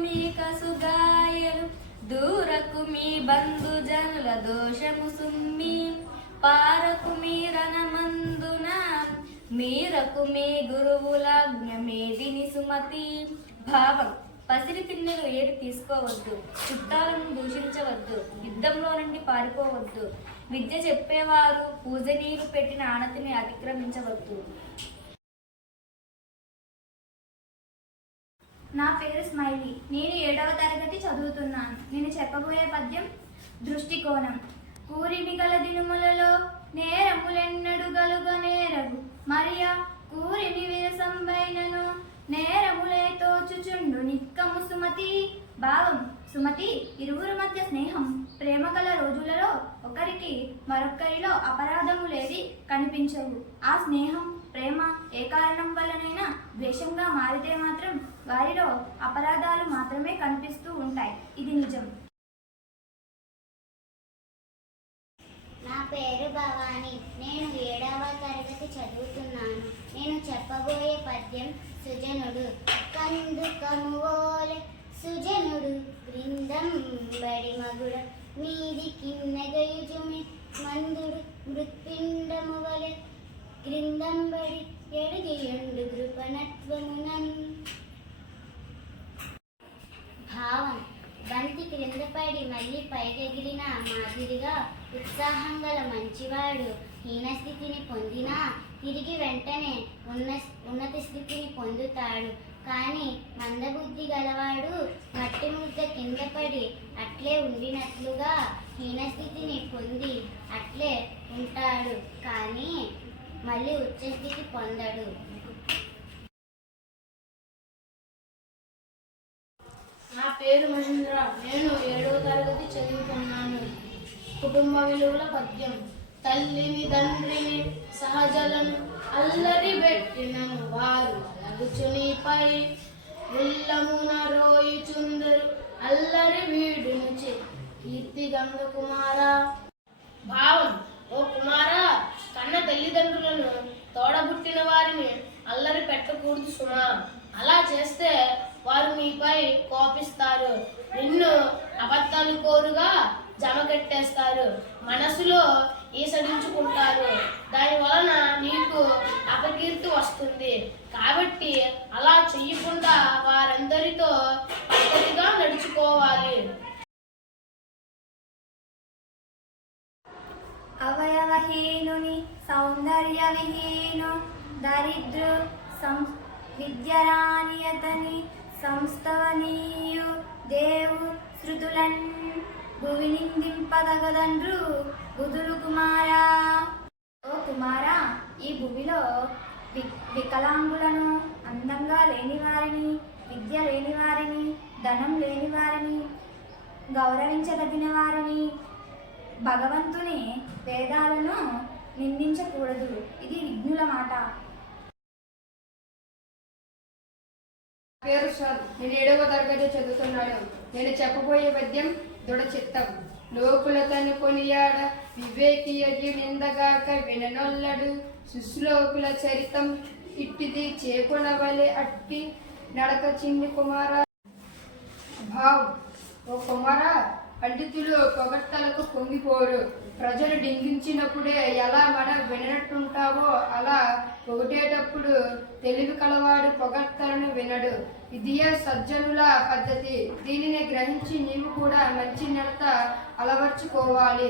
మీ కసుగాయలు దూరకు మీ బంధుజనుల దోషము సుమ్మి పారకు మీ రణమందున మీరకు మీ గురువులాజ్ఞమేదిని సుమతి. భావం: పసిరి తిన్నెలు ఏది తీసుకోవద్దు, చుట్టాలను దూషించవద్దు, యుద్ధంలో నుండి పారిపోవద్దు, విద్య చెప్పేవారు పూజనీయులు పెట్టిన ఆనతిని అతిక్రమించవద్దు. నా పేరు స్మైలీ. నేను 7వ తరగతి చదువుతున్నాను. నేను చెప్పబోయే పద్యం దృష్టికోణం. కూరిమి గల దినుములలో నేరములెన్నడు గలుగ నేరగు మరియా కూరిమి విరసంబైనను నేరములే తోచుచుండు నిక్కము సుమతి. భావం: సుమతి, ఇరువురు మధ్య స్నేహం, ప్రేమ గల రోజులలో ఒకరికి మరొకరిలో అపరాధములేది కనిపించవు. ఆ స్నేహం, ప్రేమ ఏ కారణం వల్లనైనా ద్వేషంగా మారితే మాత్రం వారిలో అపరాధాలు మాత్రమే కనిపిస్తూ ఉంటాయి. ఇది నిజం. నా పేరు భవాని. నేను 7వ తరగతి చదువుతున్నాను. నేను చెప్పబోయే పద్యం సుజనుడు. కందుకము ఓలె సుజనుడు క్రిందం బడి మగుడ మీది కిన్నెగయుజుమి మందుడు మృత్పిండము వలె క్రిందంబడి ఎడుగియుండు కృపణత్వమునం. భావం: బంతి క్రిందపడి మళ్ళీ పైకెగిరిన మాదిరిగా ఉత్సాహం గల మంచివాడు హీనస్థితిని పొందినా తిరిగి వెంటనే ఉన్నత స్థితిని పొందుతాడు. కానీ మందబుద్ధి గలవాడు మట్టి ముద్ద కింద పడి అట్లే ఉండినట్లుగా హీనస్థితిని పొంది అట్లే ఉంటాడు, కానీ మళ్ళీ ఉచ్చస్థితి పొందడు. నా పేరు మహేంద్ర. నేను 7వ తరగతి చదువుతున్నాను. కుటుంబ విలువల పద్యం. తల్లిని తండ్రిని సహజలను అల్లరి పెట్టినను వారు అలగుచునిపై ఉల్లమున రోయిచుందరు అల్లరి వీడునుచి కీర్తి గంగ కుమారా. భావం: ఓ కుమారా, కన్న తల్లిదండ్రులను తోడబుట్టిన వారిని అల్లరి పెట్టకూడదు సుమా. అలా చేస్తే వారు నీపై కోపిస్తారు, నిన్ను అబద్ధాలు కోరుగా జమకట్టేస్తారు, మనసులో ఈసడించుకుంటారు. దాని వలన నీకు అపకీర్తి వస్తుంది. కాబట్టి అలా చెయ్యకుండా వారందరితో పద్ధతిగా నడుచుకోవాలి. అవయవహీనుని సౌందర్య విహీను దరిద్రు విద్యరానియతని సంస్థవనీయు దేవు శృతులన్ భువి నిందింపదగదండ్రు బుధులు కుమారా. ఓ కుమారా, ఈ భూమిలో వికలాంగులను, అందంగా లేని వారిని, విద్య లేని వారిని, ధనం లేని వారిని, గౌరవించదగిన వారిని, భగవంతుని వేదాలను నిందించకూడదు. ఇది విజ్ఞుల మాట. పేరు సార్. నేను 7వ తరగతి చదువుతున్నాను. నేను చెప్పబోయే పద్యం దృఢచిత్తం. లోకులతను కొనియాడ వివేకియజి నిందగాక విననొల్లడు సుశ్లోకుల చరితం ఇట్టిది చేకొనవలె అట్టి నడక చిన్ని కుమార. భావ్: ఓ కుమారా, పండితులు పొగడ్తలకు పొంగిపోరు. ప్రజలు డింగించినప్పుడే ఎలా మనం వినట్టుంటావో అలా పొగిడేటప్పుడు తెలివి కలవాడు పొగడ్తలను వినడు. ఇదియే సజ్జనుల పద్ధతి. దీనిని గ్రహించి నీవు కూడా మంచి నడత అలవర్చుకోవాలి.